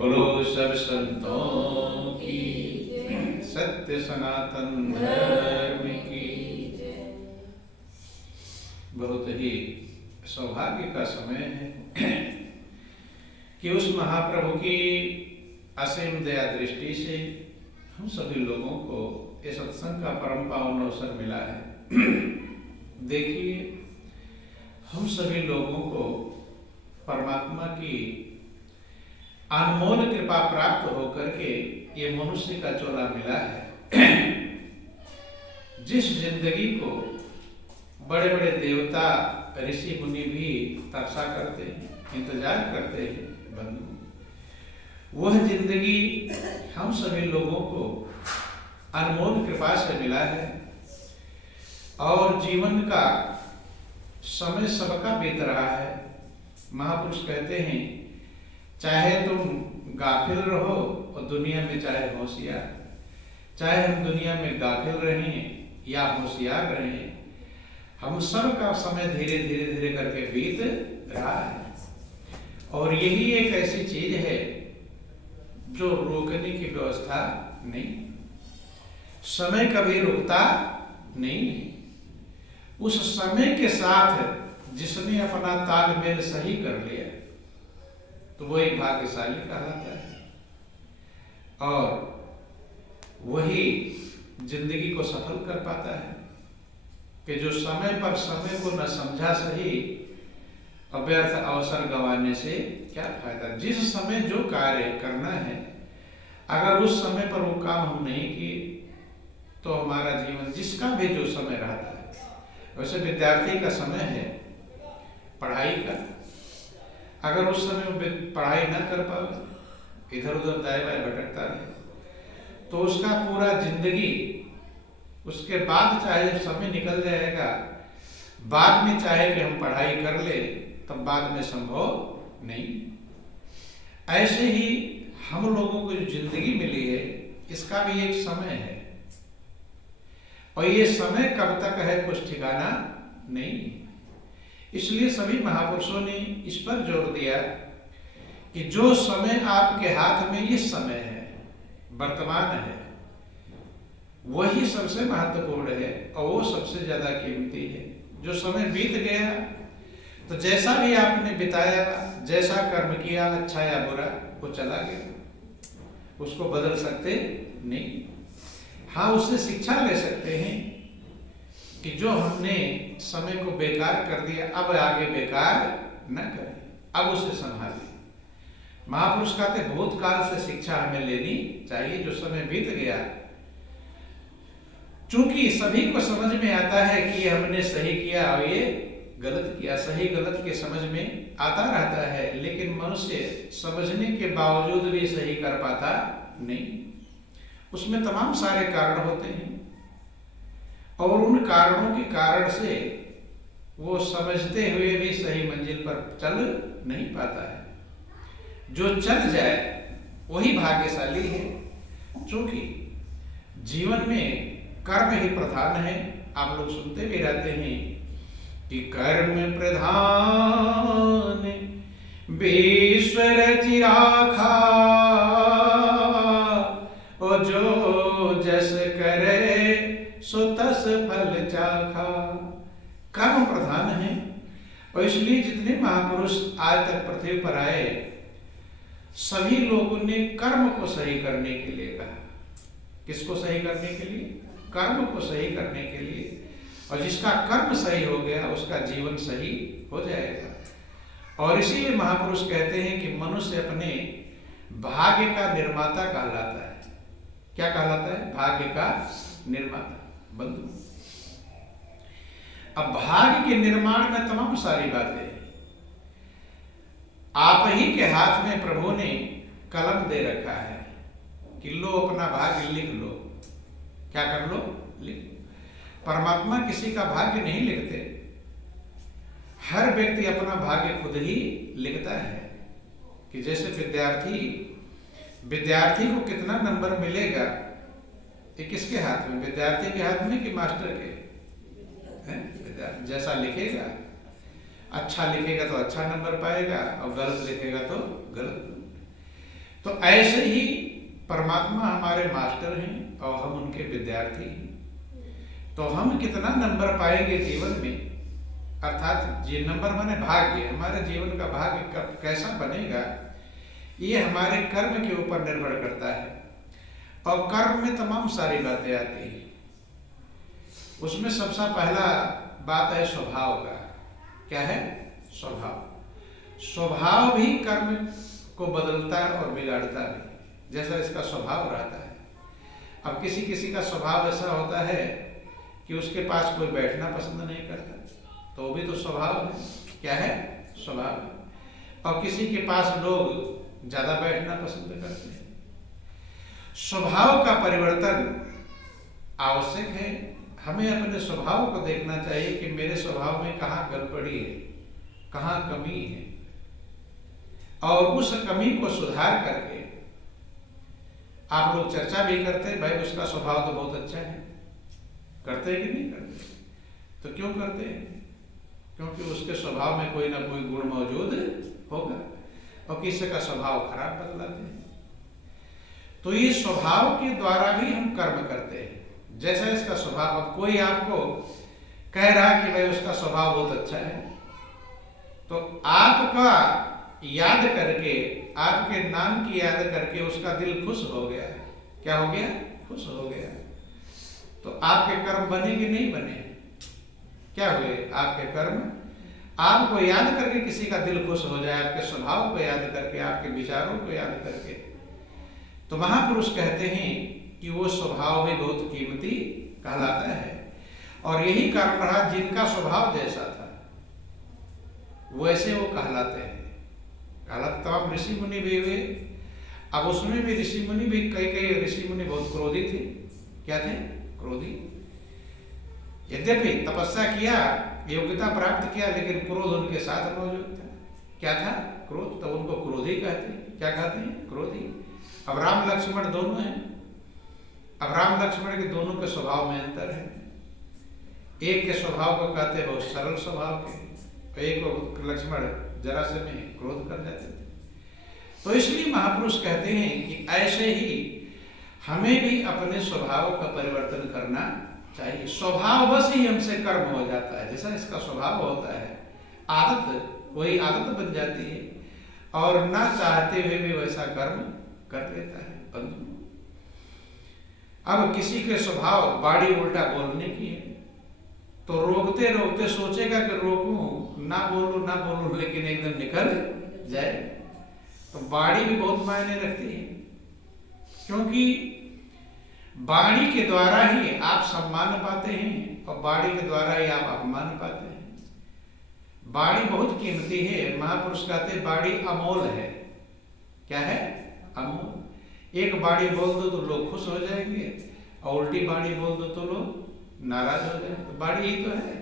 बोलो सब संतों की सत्य सनातन धर्म की। बहुत ही सौभाग्य का समय है कि उस महाप्रभु की असीम दया दृष्टि से हम सभी लोगों को इस सत्संग का परम पावन अवसर मिला है। देखिए, हम सभी लोगों को परमात्मा की अनमोल कृपा प्राप्त होकर के ये मनुष्य का चोला मिला है। जिस जिंदगी को बड़े बड़े देवता ऋषि मुनि भी तपसा करते हैं, इंतजार करते हैं बंधु, वह जिंदगी हम सभी लोगों को अनमोल कृपा से मिला है। और जीवन का समय सबका बीत रहा है। महापुरुष कहते हैं, चाहे तुम गाफिल रहो और दुनिया में चाहे होशियार, चाहे हम दुनिया में गाफिल रहें या होशियार रहें, हम सब का समय धीरे धीरे धीरे करके बीत रहा है। और यही एक ऐसी चीज है जो रोकने की व्यवस्था नहीं। समय कभी रुकता नहीं। उस समय के साथ जिसने अपना तालमेल सही कर लिया तो वो एक भाग्यशाली कहलाता है और वही जिंदगी को सफल कर पाता है। कि जो समय पर समय को न समझा सही, अव्यर्थ अवसर गंवाने से क्या फायदा। जिस समय जो कार्य करना है, अगर उस समय पर वो काम हम नहीं किए तो हमारा जीवन जिसका भी जो समय रहता है, वैसे विद्यार्थी का समय है पढ़ाई का, अगर उस समय पढ़ाई न कर पाए, इधर उधर दाएं बाएं भटकता रहे, तो उसका पूरा जिंदगी उसके बाद चाहे समय निकल जाएगा, बाद में चाहे कि हम पढ़ाई कर ले तब बाद में संभव नहीं। ऐसे ही हम लोगों को जो जिंदगी मिली है इसका भी एक समय है और ये समय कब तक है कुछ ठिकाना नहीं। इसलिए सभी महापुरुषों ने इस पर जोर दिया कि जो समय आपके हाथ में इस समय है, वर्तमान है, वही सबसे महत्वपूर्ण है और वो सबसे ज्यादा कीमती है। जो समय बीत गया तो जैसा भी आपने बिताया, जैसा कर्म किया, अच्छा या बुरा, वो चला गया, उसको बदल सकते नहीं। हाँ, उससे शिक्षा ले सकते हैं कि जो हमने समय को बेकार कर दिया अब आगे बेकार न करें, अब उसे संभालें। महापुरुष कहते भूतकाल से शिक्षा हमें लेनी चाहिए। जो समय बीत गया, चूंकि सभी को समझ में आता है कि ये हमने सही किया और ये गलत किया, सही गलत के समझ में आता रहता है, लेकिन मनुष्य समझने के बावजूद भी सही कर पाता नहीं। उसमें तमाम सारे कारण होते हैं और उन कारणों के कारण से वो समझते हुए भी सही मंजिल पर चल नहीं पाता है। जो चल जाए वही भाग्यशाली है। क्योंकि जीवन में कर्म ही प्रधान है। आप लोग सुनते भी रहते हैं कि कर्म प्रधान विश्व रचि राखा, और जो जस करे सो तस फल चाखा। कर्म प्रधान है और इसलिए जितने महापुरुष आज तक पृथ्वी पर आए, सभी लोगों ने कर्म को सही करने के लिए कहा। किसको सही करने के लिए? कर्म को सही करने के लिए। और जिसका कर्म सही हो गया उसका जीवन सही हो जाएगा। और इसीलिए महापुरुष कहते हैं कि मनुष्य अपने भाग्य का निर्माता कहलाता है। क्या कहलाता है? भाग्य का निर्माता। बंधु, अब भाग्य के निर्माण में तमाम सारी बातें आप ही के हाथ में प्रभु ने कलम दे रखा है कि लो अपना भाग्य लिख लो। क्या कर लो? लिख। परमात्मा किसी का भाग्य नहीं लिखते। हर व्यक्ति अपना भाग्य खुद ही लिखता है। कि जैसे विद्यार्थी को कितना नंबर मिलेगा ये किसके हाथ में? विद्यार्थी के हाथ में कि मास्टर के? जैसा लिखेगा, अच्छा लिखेगा तो अच्छा नंबर पाएगा और गलत लिखेगा तो गलत। तो ऐसे ही परमात्मा हमारे मास्टर हैं और हम उनके विद्यार्थी हैं। तो हम कितना नंबर पाएंगे जीवन में, अर्थात जी नंबर माने भाग्य, हमारे जीवन का भाग्य कब कैसा बनेगा, ये हमारे कर्म के ऊपर निर्भर करता है। और कर्म में तमाम सारी बातें आती हैं। उसमें सबसे पहला बात है स्वभाव का। क्या है? स्वभाव। स्वभाव भी कर्म को बदलता है और बिगाड़ता भी, जैसा इसका स्वभाव रहता है। अब किसी किसी का स्वभाव ऐसा होता है कि उसके पास कोई बैठना पसंद नहीं करता, तो वो भी तो स्वभाव है। क्या है? स्वभाव है। और किसी के पास लोग ज्यादा बैठना पसंद करते हैं। स्वभाव का परिवर्तन आवश्यक है। हमें अपने स्वभाव को देखना चाहिए कि मेरे स्वभाव में कहाँ गड़बड़ी है, कहाँ कमी है, और उस कमी को सुधार करके आप लोग चर्चा भी करते हैं, भाई उसका स्वभाव तो बहुत अच्छा है। करते हैं कि नहीं करते? तो क्यों करते हैं? क्योंकि उसके स्वभाव में कोई ना कोई गुण मौजूद होगा, और किसी का स्वभाव खराब बदलाते हैं। तो ये स्वभाव के द्वारा भी हम कर्म करते हैं। जैसा इसका स्वभाव, अब कोई आपको कह रहा है कि भाई उसका स्वभाव बहुत अच्छा है, तो आपका याद करके, आपके नाम की याद करके उसका दिल खुश हो गया। क्या हो गया? खुश हो गया। तो आपके कर्म बने कि नहीं बने? क्या हुए आपके कर्म? आपको याद करके किसी का दिल खुश हो जाए, आपके स्वभाव को याद करके, आपके विचारों को याद करके, तो महापुरुष कहते हैं कि वो स्वभाव भी बहुत कीमती कहलाता है। और यही कारण रहा, जिनका स्वभाव जैसा था वैसे वो कहलाते हैं। कहलाते तमाम ऋषि मुनि भी हुए। अब उसमें भी ऋषि मुनि भी, कई ऋषि मुनि बहुत क्रोधी थे। क्या थे? क्रोधी। यद्यपि तपस्या किया, योग्यता प्राप्त किया, लेकिन क्रोध उनके साथ मौजूद था। क्या था? क्रोध। तो उनको क्रोधी कहते हैं। क्या कहते हैं? क्रोधी। अब राम लक्ष्मण दोनों हैं। अब राम लक्ष्मण के दोनों के स्वभाव में अंतर है। एक के स्वभाव को कहते हैं बहुत सरल स्वभाव के, एक को लक्ष्मण जरा से में क्रोध कर जाते थे। तो इसलिए महापुरुष कहते हैं कि ऐसे ही हमें भी अपने स्वभाव का परिवर्तन करना चाहिए। स्वभाव बस ही हमसे कर्म हो जाता है। जैसा इसका स्वभाव होता है, आदत, वही आदत बन जाती है, और ना चाहते हुए भी वैसा कर्म कर लेता है। बंधु, अब किसी के स्वभाव बाड़ी उल्टा बोलने की है, तो रोकते रोकते सोचेगा कि रोकूं, ना बोलूं, लेकिन एकदम निकल जाए। तो बाड़ी भी बहुत मायने रखती है, क्योंकि बाड़ी के द्वारा ही आप सम्मान पाते हैं, और बाड़ी के द्वारा ही आप अपमान पाते हैं। बाड़ी बहुत कीमती है। महापुरुष कहते हैं बाड़ी अमोल है। क्या है? अमोल। एक बाड़ी बोल दो तो लोग खुश हो जाएंगे, और उल्टी बाड़ी बोल दो तो लोग नाराज हो जाएंगे। तो बाड़ी ही तो है।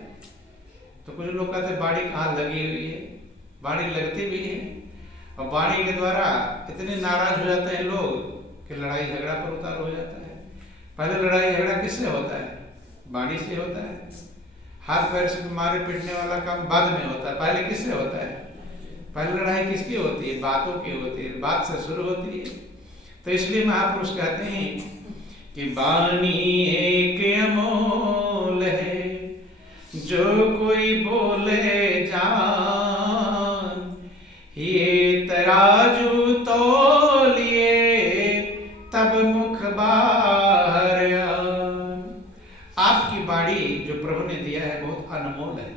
तो कुछ लोग कहते हैं बाड़ी कहाँ लगी हुई है, बाड़ी लगती भी है, और बाड़ी के द्वारा इतने नाराज हो जाते हैं लोग कि लड़ाई झगड़ा पर उतार हो जाता है। पहले लड़ाई झगड़ा किससे होता है? बाड़ी से होता है। हाथ पैर से मारे पीटने वाला काम बाद में होता है, पहले किससे होता है? पहले लड़ाई किसकी होती है? बातों की होती है, बात से शुरू होती है। तो इसलिए महापुरुष कहते हैं कि बानी एक अमोल है, जो कोई बोले जान, ये तराजू तौलिए तब मुख बाहर आन। आपकी बाड़ी जो प्रभु ने दिया है बहुत अनमोल है।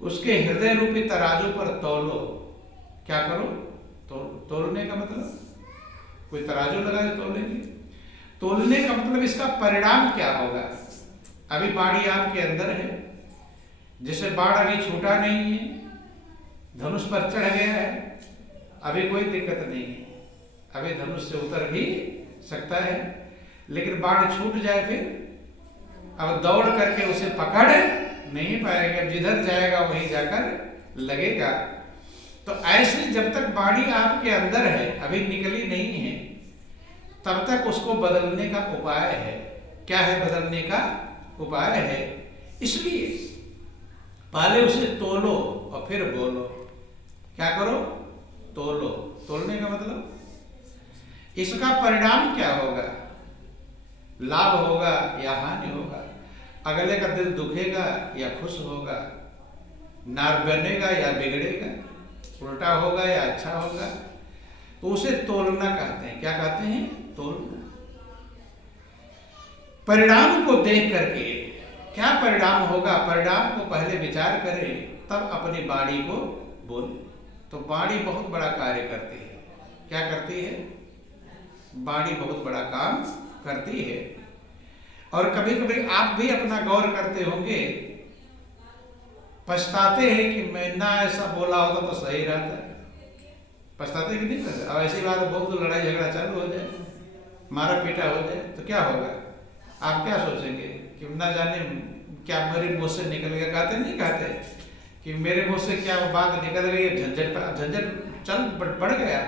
उसके हृदय रूपी तराजू पर तौलो। क्या करो? तोलने का मतलब, कोई तराजू लगाए तोलेंगे। तोलने का मतलब इसका परिणाम क्या होगा? अभी बाड़ी आपके अंदर है, जैसे बाढ़ अभी छूटा नहीं है, धनुष पर चढ़ गया है, अभी कोई दिक्कत नहीं है, अभी धनुष से उतर भी सकता है। लेकिन बाढ़ छूट जाए फिर अब दौड़ करके उसे पकड़ नहीं पाएगा, जिधर जाएगा वहीं जाकर लगेगा। तो ऐसे जब तक बाड़ी आपके अंदर है, अभी निकली नहीं है, तब तक उसको बदलने का उपाय है। क्या है बदलने का उपाय? है इसलिए पहले उसे तोलो और फिर बोलो। क्या करो? तोलो। तोलने का मतलब इसका परिणाम क्या होगा, लाभ होगा या हानि होगा, अगले का दिल दुखेगा या खुश होगा, नार बनेगा या बिगड़ेगा, उल्टा होगा या अच्छा होगा, तो उसे तोलना कहते हैं। क्या कहते हैं? तोलना। परिणाम को देख करके क्या परिणाम होगा, परिणाम को पहले विचार करें, तब अपनी वाणी को बोले। तो वाणी बहुत बड़ा कार्य करती है। क्या करती है? वाणी बहुत बड़ा काम करती है। और कभी कभी आप भी अपना गौर करते होंगे, पछताते हैं कि मैं ना ऐसा बोला होता तो सही रहता। पछताते कि नहीं करते? अब ऐसी बात बोल तो लड़ाई झगड़ा चालू हो जाए, मारा पीटा हो जाए, तो क्या होगा? आप क्या सोचेंगे कि ना जाने क्या मेरे मुंह से निकल गया। कहते नहीं कहते कि मेरे मुंह से क्या वो बात निकल गई, झंझट चल बढ़ गया,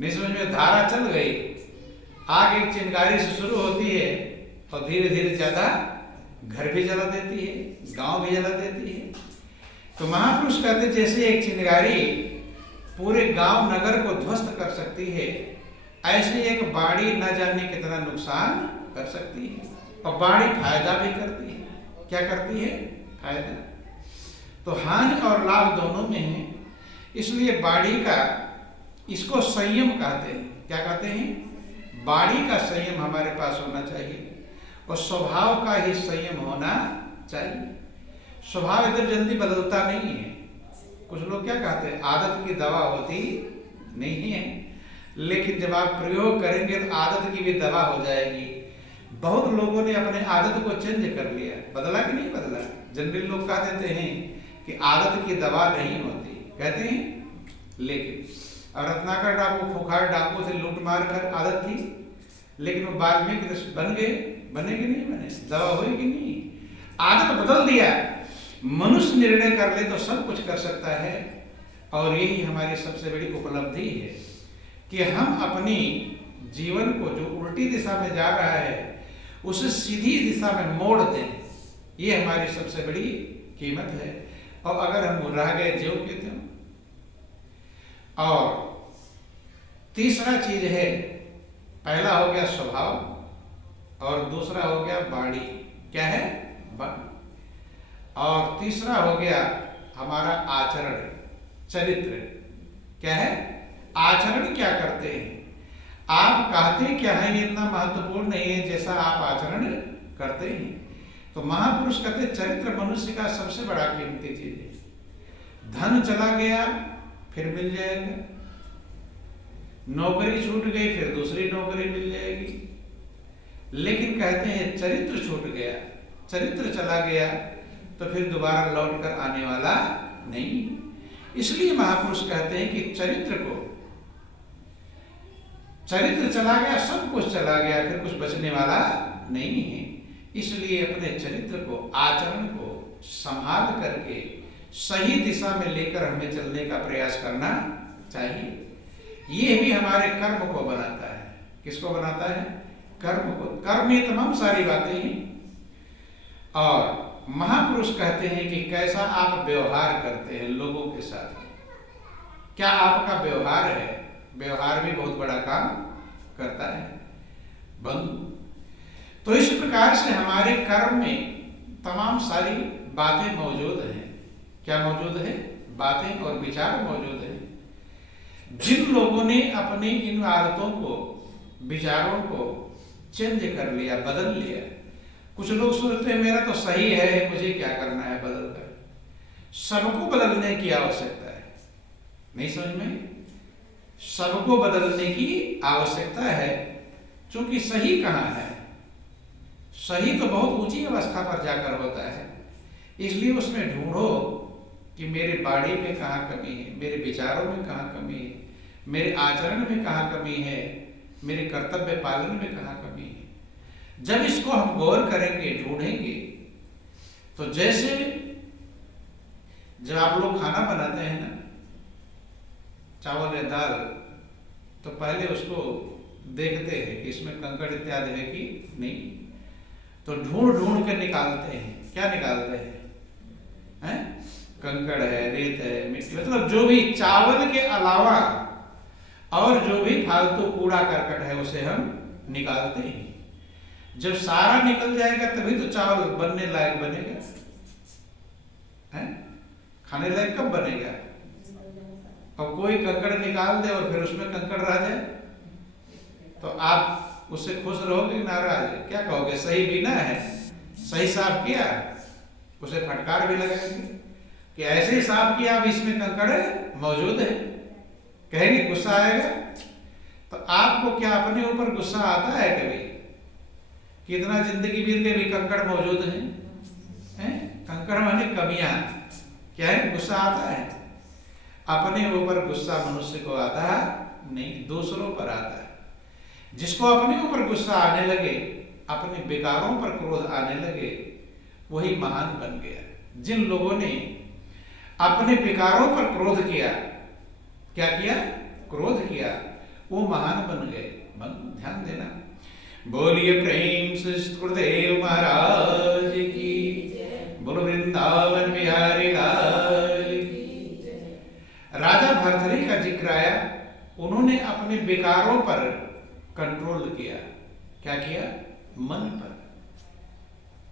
नहीं समझ में, धारा चल गई। आग एक चिंगारी से शुरू होती है और धीरे धीरे ज्यादा घर भी जला देती है, गांव भी जला देती है। तो महापुरुष कहते जैसे एक चिंगारी पूरे गांव नगर को ध्वस्त कर सकती है, ऐसे एक वाणी न जाने कितना नुकसान कर सकती है। और वाणी फायदा भी करती है। क्या करती है? फायदा। तो हानि और लाभ दोनों में है। इसलिए वाणी का, इसको संयम कहते हैं। क्या कहते हैं? वाणी का संयम हमारे पास होना चाहिए और स्वभाव का ही संयम होना चाहिए। स्वभाव इधर जल्दी बदलता नहीं है। कुछ लोग क्या कहते हैं, आदत की दवा होती नहीं है, लेकिन जब आप प्रयोग करेंगे तो आदत की भी दवा हो जाएगी। बहुत लोगों ने अपने आदत को चेंज कर लिया, बदला कि नहीं बदला? जनरल लोग कह देते हैं कि आदत की दवा नहीं होती, कहते हैं। लेकिन रत्नाकर डाकू, खुखार डाकू से लूट मार कर आदत थी, लेकिन वो वाल्मीकि बन गए, बने कि नहीं बने? दवा हुई कि नहीं? आदत बदल दिया। मनुष्य निर्णय कर ले तो सब कुछ कर सकता है। और यही हमारी सबसे बड़ी उपलब्धि है कि हम अपनी जीवन को जो उल्टी दिशा में जा रहा है उसे सीधी दिशा में मोड़ दें। ये हमारी सबसे बड़ी कीमत है। और अगर हम रह गए ज्यों के त्यों। और तीसरा चीज है, पहला हो गया स्वभाव और दूसरा हो गया वाणी। क्या है? वाणी। और तीसरा हो गया हमारा आचरण, चरित्र। क्या है? आचरण क्या करते हैं, आप कहते क्या है, ये इतना महत्वपूर्ण नहीं है जैसा आप आचरण करते हैं। तो महापुरुष कहते चरित्र मनुष्य का सबसे बड़ा कीमती चीज है। धन चला गया फिर मिल जाएगा, नौकरी छूट गई फिर दूसरी नौकरी मिल जाएगी, लेकिन कहते हैं चरित्र छूट गया, चरित्र चला गया तो फिर दोबारा लौट कर आने वाला नहीं। इसलिए महापुरुष कहते हैं कि चरित्र चला गया, सब कुछ चला गया, फिर कुछ बचने वाला नहीं है। इसलिए अपने चरित्र को, आचरण को संभाल करके सही दिशा में लेकर हमें चलने का प्रयास करना चाहिए। ये भी हमारे कर्म को बनाता है। किसको बनाता है? कर्म को। कर्म में तमाम सारी बातें हैं। और महापुरुष कहते हैं कि कैसा आप व्यवहार करते हैं लोगों के साथ, क्या आपका व्यवहार है। व्यवहार भी बहुत बड़ा काम करता है बंधु। तो इस प्रकार से हमारे कर्म में तमाम सारी बातें मौजूद हैं। क्या मौजूद है? बातें और विचार मौजूद हैं। जिन लोगों ने अपनी इन आदतों को, विचारों को चेंज कर लिया, बदल लिया। कुछ लोग सोचते हैं मेरा तो सही है, मुझे क्या करना है बदल कर। सबको बदलने की आवश्यकता है, नहीं समझ में? सबको बदलने की आवश्यकता है, क्योंकि सही कहाँ है? सही तो बहुत ऊंची अवस्था पर जाकर होता है। इसलिए उसमें ढूंढो कि मेरे वाणी में कहाँ कमी है, मेरे विचारों में कहाँ कमी है, मेरे आचरण में कहाँ कमी है, मेरे कर्तव्य पालन में कहाँ कमी है। जब इसको हम गौर करेंगे, ढूंढेंगे, तो जैसे जब आप लोग खाना बनाते हैं ना, चावल या दाल, तो पहले उसको देखते हैं कि इसमें कंकड़ इत्यादि है कि नहीं, तो ढूंढ ढूंढ के निकालते हैं। क्या निकालते हैं? कंकड़ है, रेत है, मिट्टी, मतलब जो भी चावल के अलावा और जो भी फालतू कूड़ा करकट है उसे हम निकालते ही। जब सारा निकल जाएगा तभी तो चावल बनने लायक बनेगा, है? खाने लायक कब बनेगा? और कोई कंकड़ निकाल दे और फिर उसमें कंकड़ रह जाए तो आप उससे खुश रहोगे, नाराज? क्या कहोगे? सही बीना है, सही साफ किया, उसे फटकार भी लगेगी कि ऐसे ही साफ किया, अब इसमें कंकड़ मौजूद है, कहेंगे, गुस्सा आएगा। तो आपको क्या अपने ऊपर गुस्सा आता है कभी? कितना जिंदगी बीत के भी कंकड़ मौजूद हैं? कंकड़ माने कमियां, क्या है? गुस्सा आता है। अपने ऊपर गुस्सा मनुष्य को आता है नहीं, दूसरों पर आता है। जिसको अपने ऊपर गुस्सा आने लगे, अपने विकारों पर क्रोध आने लगे, वही महान बन गया। जिन लोगों ने अपने विकारों पर क्रोध किया, क्या किया? क्रोध किया, वो महान बन गए। ध्यान देना। बोलिए प्रेम से गुरुदेव महाराज की, बोलो वृंदावन बिहारी लाल की। राजा भरथरी का जिक्र आया, उन्होंने अपने विकारों पर कंट्रोल किया। क्या किया? मन पर।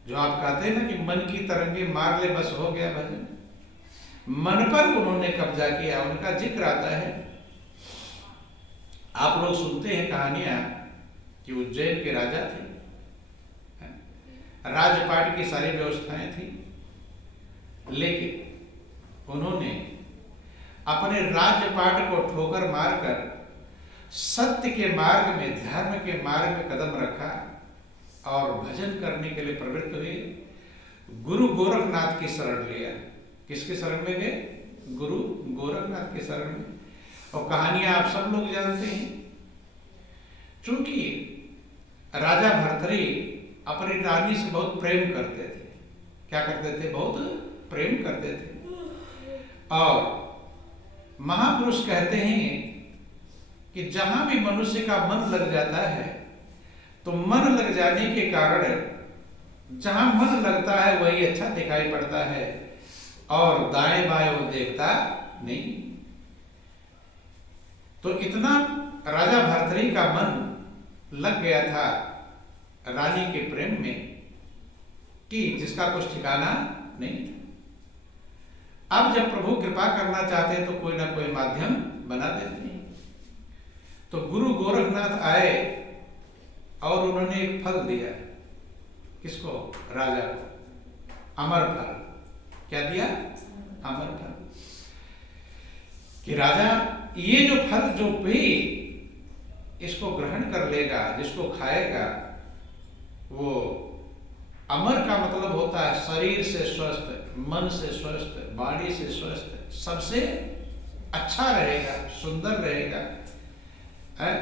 जो आप कहते हैं ना कि मन की तरंगे मार ले बस हो गया भजन, मन पर उन्होंने कब्जा किया। उनका जिक्र आता है, आप लोग सुनते हैं कहानियां कि उज्जैन के राजा थे, राजपाट की सारी व्यवस्थाएं थी, लेकिन उन्होंने अपने राज्यपाट को ठोकर मारकर सत्य के मार्ग में, धर्म के मार्ग में कदम रखा और भजन करने के लिए प्रवृत्त हुए। गुरु गोरखनाथ की शरण लिया। किसके शरण में गए? गुरु गोरखनाथ के शरण में। और कहानियां आप सब लोग जानते हैं। चूंकि राजा भरथरी अपनी रानी से बहुत प्रेम करते थे। क्या करते थे? बहुत प्रेम करते थे। और महापुरुष कहते हैं कि जहां भी मनुष्य का मन लग जाता है, तो मन लग जाने के कारण जहां मन लगता है वही अच्छा दिखाई पड़ता है, और दाएं बाएं वो देखता नहीं। तो इतना राजा भरथरी का मन लग गया था रानी के प्रेम में कि जिसका कुछ ठिकाना नहीं था। अब जब प्रभु कृपा करना चाहते हैं तो कोई ना कोई माध्यम बना देते हैं। तो गुरु गोरखनाथ आए और उन्होंने एक फल दिया। किसको? राजा को। अमर फल। क्या दिया? अमर फल। कि राजा, ये जो फल जो भी इसको ग्रहण कर लेगा, जिसको खाएगा, वो अमर का मतलब होता है शरीर से स्वस्थ, मन से स्वस्थ, वाणी से स्वस्थ, सबसे अच्छा रहेगा, सुंदर रहेगा,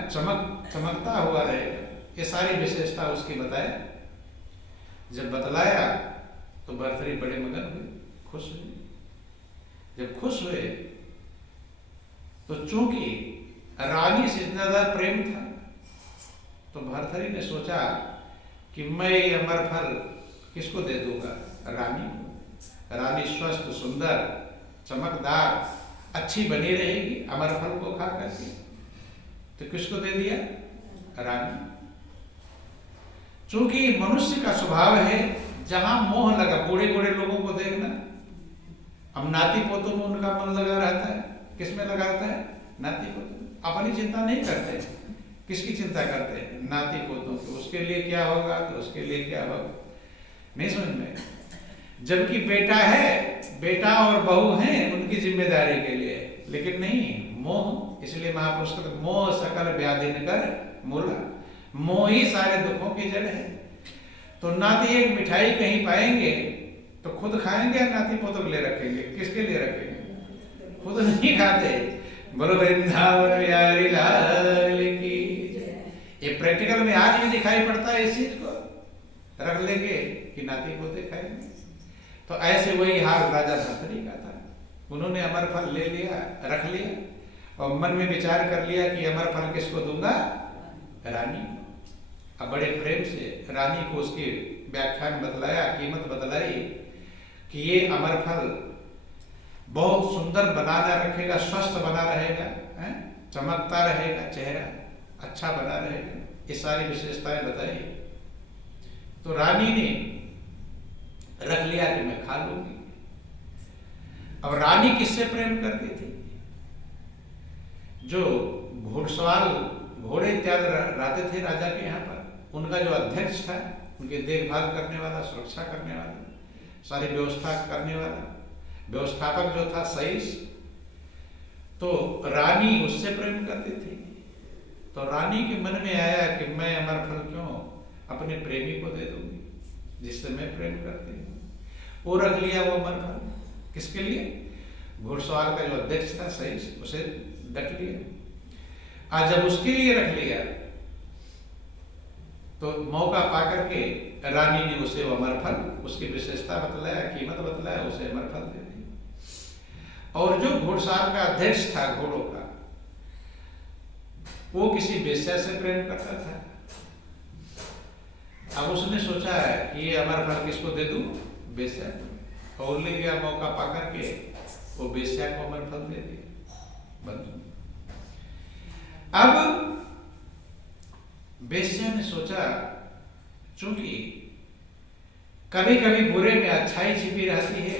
चमकता हुआ रहेगा। ये सारी विशेषता उसकी बताया। जब बतलाया तो भरथरी बड़े मगन हुए, खुश हुए। जब खुश हुए तो चूंकि रानी से ज्यादा प्रेम था, तो भरथरी ने सोचा कि मैं ये अमर फल किसको दे दूंगा? रानी को। रानी स्वस्थ, सुंदर, चमकदार, अच्छी बनी रहेगी अमर फल को खा करके। तो किसको दे दिया? रानी। चूंकि मनुष्य का स्वभाव है, जहां मोह लगा, बूढ़े बूढ़े लोगों को देखना, अब नाती पोतों में उनका मन लगा रहता है। किसमें लगा रहता है? नाती पोतों। अपनी चिंता नहीं करते, किसकी चिंता करते हैं? नाती पोतों की। उसके लिए क्या होगा तो उसके लिए क्या होगा, नहीं समझ में। जबकि बेटा है, बेटा और बहू हैं उनकी जिम्मेदारी के लिए, लेकिन नहीं, मोह। इसलिए महापुरुष कहते मोह सकल व्याधि न कर मूला। मोह ही सारे दुखों की जड़ है। तो नाती एक मिठाई कहीं पाएंगे तो खुद खाएंगे या नाती पोतों के लिए रखेंगे? किसके लिए रखेंगे? खुद नहीं खाते। बोलो वृंदावन बिहारी लाल की। ये प्रैक्टिकल में आज भी दिखाई पड़ता है। इस चीज को रख लेंगे कि नाती पोते खाएंगे। तो ऐसे वही हाल राजा भरथरी का था। उन्होंने अमर फल ले लिया, रख लिया, और मन में विचार कर लिया कि अमर फल किसको दूंगा? रानी। अब बड़े प्रेम से रानी को उसकी व्याख्यान बतलाया, कीमत बतलाई कि ये अमर फल बहुत सुंदर बनाना रखेगा, स्वस्थ बना रहेगा, चमकता रहेगा, चेहरा अच्छा बना रहेगा, ये सारी विशेषताएं बताई। तो रानी ने रख लिया कि मैं खा लूंगी। अब रानी किससे प्रेम करती थी? जो घुड़सवार घोड़े इत्यादि रहते थे राजा के यहाँ पर, उनका जो अध्यक्ष था, उनकी देखभाल करने वाला, सुरक्षा करने वाला, सारी व्यवस्था करने वाला व्यवस्थापक जो था सईस, तो रानी उससे प्रेम करती थी। तो रानी के मन में आया कि मैं अमरफल क्यों अपने प्रेमी को दे दूंगी जिससे मैं प्रेम करती हूँ। वो रख लिया वो अमरफल, किसके लिए? घुड़सवार का जो अध्यक्ष था सईस, उसे रख लिया। आज जब उसके लिए रख लिया तो मौका पाकर के रानी ने उसे वो अमरफल, उसकी विशेषता बतलाया, कीमत बतलाया, उसे अमरफल दे दिया। और जो घुड़सवार का अध्यक्ष था घोड़ों का, वो किसी वेश्या से प्रेम करता था। अब उसने सोचा है कि ये अमरफल किसको दे दूं? वेश्या को। और ले गया मौका पाकर के, वो वेश्या को अमरफल दे दिया। बंधु, अब वेश्या ने सोचा, चूंकि कभी कभी बुरे में अच्छाई छिपी रहती है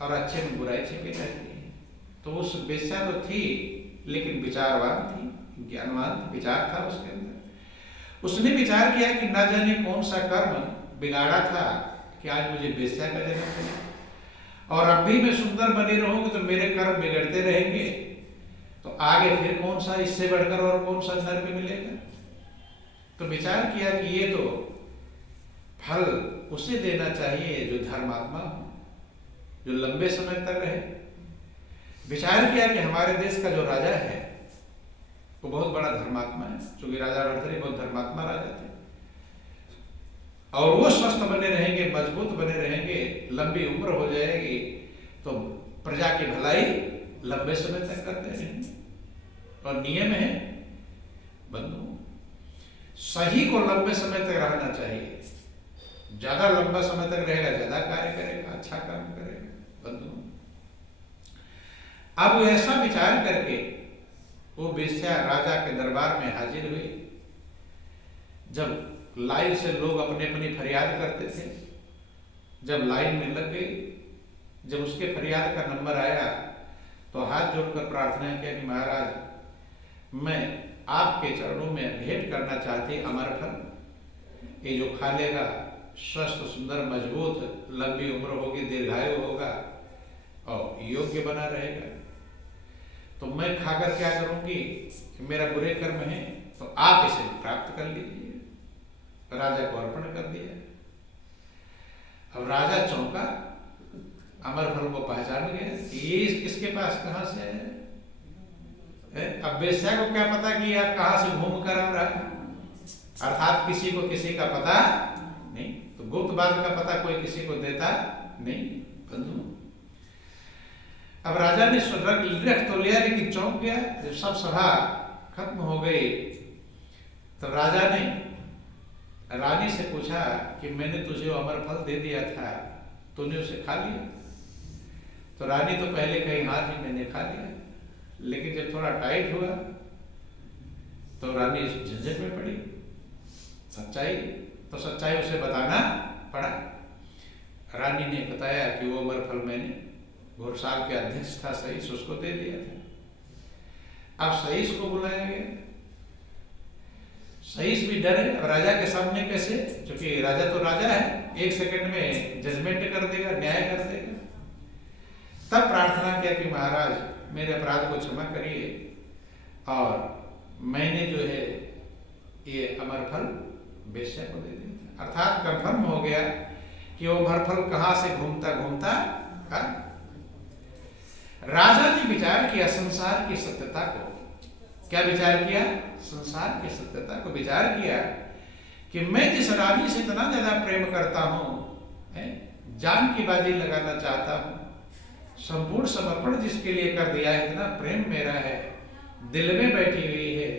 और अच्छे में बुराई छिपी रहती है, तो उस वेश्या तो थी लेकिन विचारवान थी, ज्ञानवान विचार था उसके अंदर। उसने विचार किया कि न जाने कौन सा कर्म बिगाड़ा था कि आज मुझे वेश्या का जन्म मिला, और अब भी मैं सुंदर बने रहूंगी तो मेरे कर्म बिगड़ते रहेंगे, तो आगे फिर कौन सा इससे बढ़कर और कौन सा नर्क मिलेगा। तो विचार किया कि ये तो फल उसे देना चाहिए जो धर्मात्मा हो, जो लंबे समय तक रहे। विचार किया कि हमारे देश का जो राजा है वो बहुत बड़ा धर्मात्मा है, क्योंकि राजा भरतरी बहुत धर्मात्मा राजा थे, और वो स्वस्थ बने रहेंगे, मजबूत बने रहेंगे, लंबी उम्र हो जाएगी, तो प्रजा की भलाई लंबे समय तक करते रहेंगे। और नियम है बंधु, सही को लंबे समय तक रहना चाहिए। ज्यादा लंबा समय तक रहेगा, ज्यादा कार्य करेगा, अच्छा काम करेगा। बंधु, अब ऐसा विचार करके वो वेश्या राजा के दरबार में हाजिर हुई। जब लाइन से लोग अपने अपनी फरियाद करते थे, जब लाइन में लग गई, जब उसके फरियाद का नंबर आया तो हाथ जोड़कर प्रार्थना किया कि महाराज, मैं आपके चरणों में भेंट करना चाहती अमरफल। ये जो खा लेगा स्वस्थ, सुंदर, मजबूत, लंबी उम्र होगी, दीर्घायु होगा और योग्य बना रहेगा। तो मैं खाकर क्या करूंगी कि मेरा बुरे कर्म है, तो आप इसे प्राप्त कर लीजिए। राजा को अर्पण कर दिया। अब राजा चौंका, अमरफल को पहचान गया, ये किसके पास कहां से है। अब वेश्या को क्या पता कि यह कहां से घूम कर आ रहा है, अर्थात किसी को किसी का पता नहीं। तो गुप्त बात का पता कोई किसी को देता नहीं बंधु। अब राजा ने रख तो लिया, लेकिन चौंक गया। जब सब सभा खत्म हो गई तो राजा ने रानी से पूछा कि मैंने तुझे अमरफल दे दिया था, तूने उसे खा लिया? तो रानी तो पहले कही हाँ जी मैंने खा लिया, लेकिन जब थोड़ा टाइट हुआ तो रानी झंझट में पड़ी। सच्चाई तो सच्चाई उसे बताना पड़ा। रानी ने बताया कि वो अमरफल मैंने घुड़सवार के अध्यक्ष था सईस, उसको दे दिया था। अब सईस को बुलाया गया। सईस भी डरे, राजा के सामने कैसे, क्योंकि राजा तो राजा है, एक सेकंड में जजमेंट कर देगा, न्याय कर देगा। तब प्रार्थना किया कि महाराज मेरे अपराध को क्षमा करिए, और मैंने जो है ये अमरफल वेश्या को दे दिया। अर्थात कंफर्म हो गया कि वो अमरफल कहां से घूमता घूमता राजा ने विचार किया संसार की सत्यता को। क्या विचार किया? संसार की सत्यता को विचार किया कि मैं जिस रानी से इतना ज्यादा प्रेम करता हूं, जान की बाजी लगाना चाहता हूं, संपूर्ण समर्पण जिसके लिए कर दिया है, इतना प्रेम मेरा है, दिल में बैठी हुई है,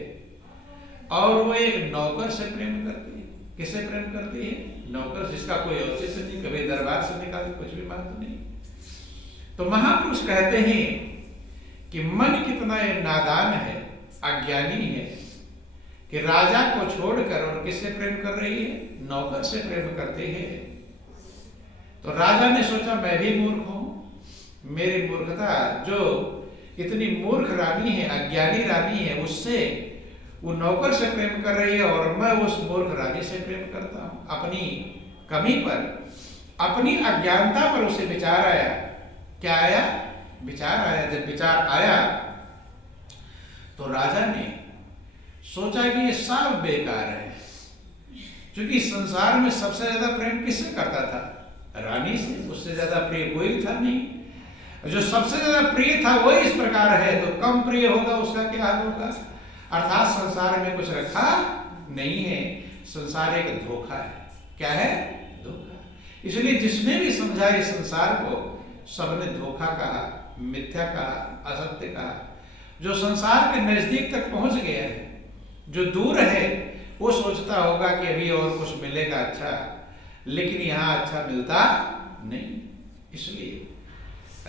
और वो एक नौकर से प्रेम करती है। किसे प्रेम करती है? नौकर, जिसका कोई औचित्य नहीं, कभी दरबार से निकाल कुछ भी मांगता नहीं। तो महापुरुष कहते हैं कि मन कितना ये नादान है अज्ञानी है कि राजा को छोड़कर और किससे प्रेम कर रही है? नौकर से प्रेम करते हैं। तो राजा ने सोचा मैं भी मूर्ख हूं, मेरी मूर्खता, जो इतनी मूर्ख रानी है, अज्ञानी रानी है, उससे वो नौकर से प्रेम कर रही है और मैं उस मूर्ख रानी से प्रेम करता हूं। अपनी कमी पर, अपनी अज्ञानता पर उसे विचार आया। क्या आया? विचार आया। जब विचार आया तो राजा ने सोचा कि ये सब बेकार है, क्योंकि संसार में सबसे ज्यादा प्रेम किससे करता था? रानी से। उससे ज्यादा प्रिय कोई था नहीं। जो सबसे ज्यादा प्रिय था वही इस प्रकार है, तो कम प्रिय होगा उसका क्या हाल होगा? अर्थात संसार में कुछ रखा नहीं है, संसार एक धोखा है। क्या है? धोखा। इसलिए जिसने भी समझा इस संसार को, सबने धोखा कहा, मिथ्या कहा, असत्य कहा। जो संसार के नजदीक तक पहुंच गया है, जो दूर है, वो सोचता होगा कि अभी और कुछ मिलेगा अच्छा, लेकिन यहां अच्छा मिलता नहीं। इसलिए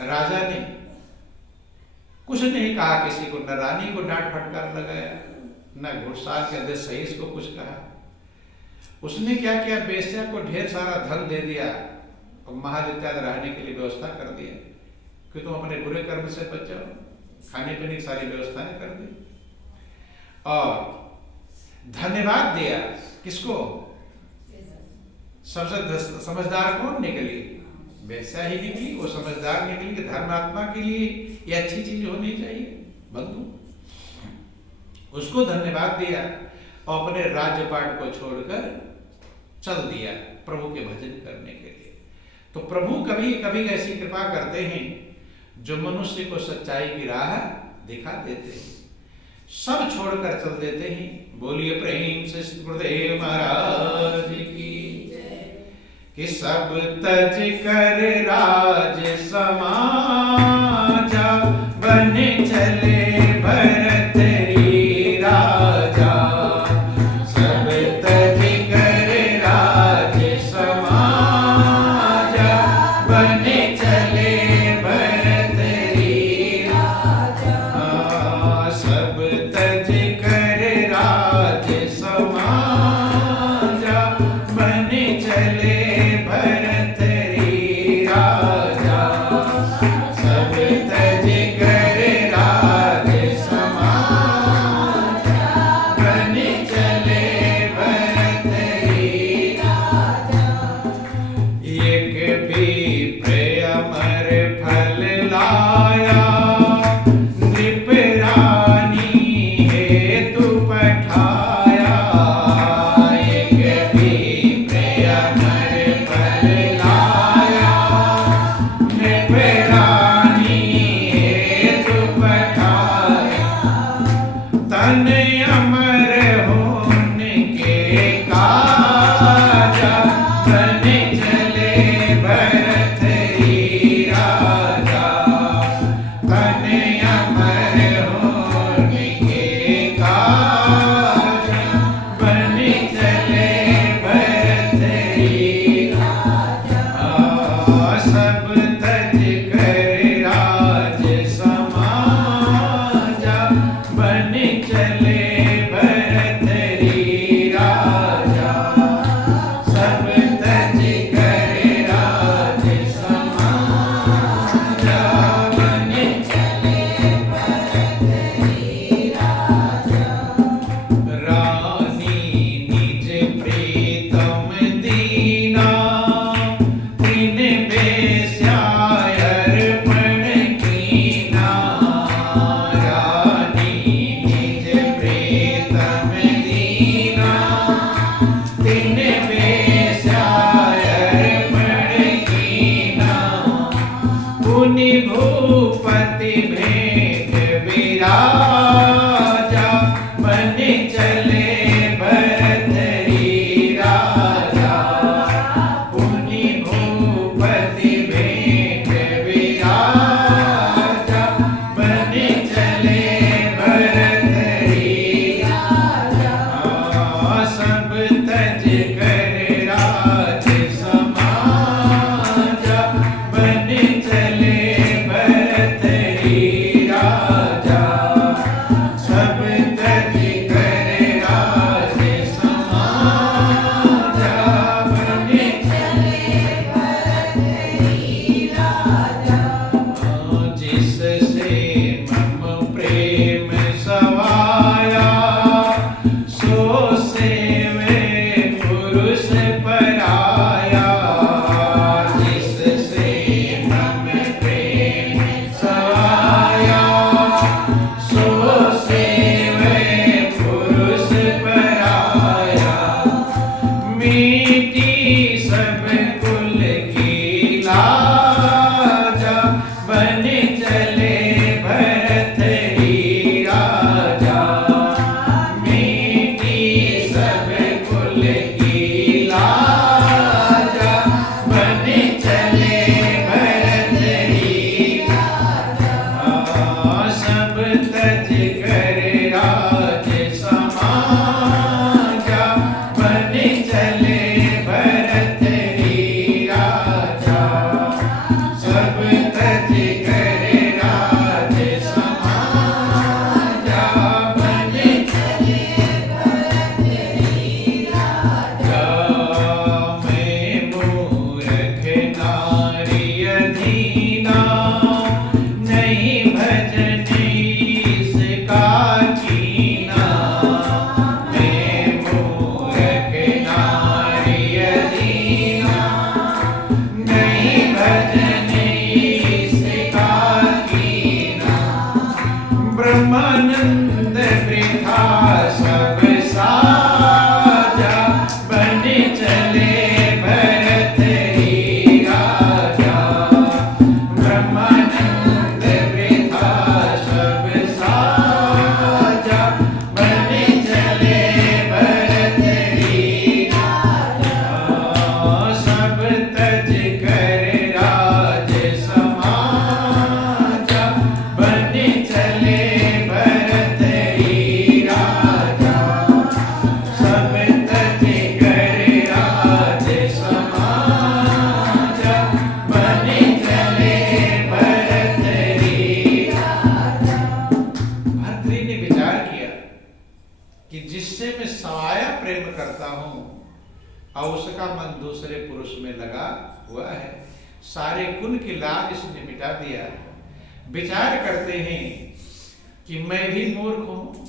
राजा ने कुछ नहीं कहा किसी को, न रानी को डांट फटकार लगाया, न घुड़साल के अध्यक्ष सहीस को कुछ कहा। उसने क्या किया? बेश्या को ढेर सारा धन दे दिया और महल इत्यादि रहने के लिए व्यवस्था कर दिया कि तुम अपने बुरे कर्म से बच जाओ। खाने पीने की सारी व्यवस्थाएं कर दी और धन्यवाद दिया। किसको? सबसे समझदार कौन निकली? वैसा ही निकली। वो समझदार निकली कि धर्मात्मा के लिए ये अच्छी चीज होनी चाहिए बंधु। उसको धन्यवाद दिया और अपने राज्यपाट को छोड़कर चल दिया प्रभु के भजन करने के लिए। तो प्रभु कभी कभी ऐसी कृपा करते हैं जो मनुष्य को सच्चाई की राह दिखा देते हैं, सब छोड़कर चल देते हैं। बोलिए प्रेम से गुरुदेव महाराज की, कि सब तज कर राज समाजा, बने चले भरत री राजा। सब तज कर राज समाजा, बने चले भरत री राजा। सब तज कर राज समाजा, बने चले भरत री राजा। सब तज कर राज समाजा, बने चले भरत री राजा। एक भी प्रेमर फल लाया, नृप रानी हेतु पठाया। एक भी प्रेमर फल लाया, नृप रानी हेतु पठाया। तन अमर होने के काजा, बने चले भरत री राजा। तन अमर होने के काजा, बने चले भरत री राजा। सब तज कर राज समाजा, बने चले भरत री राजा। सब तज कर राज समाजा, बने चले भरत री राजा। रानी निज प्रीतम दीना, तीन बेस्या अर्पण कीना। रानी निज प्रीतम सब साजा, बन चले भरत ही राजा। ब्रह्मानंद वृथा सब साजा, बन चले भरत ही राजा। सब तज कर राज समाजा, बन चले भरत ही राजा। सब तज कर राज समाजा, बन चले भरत ही राजा। भर्तृहरि ने विचार किया कि जिससे मैं सवाया प्रेम करता हूं और उसका मन दूसरे पुरुष में लगा हुआ है, सारे कुल की लाज इसने मिटा दिया। विचार करते हैं कि मैं भी मूर्ख हूं,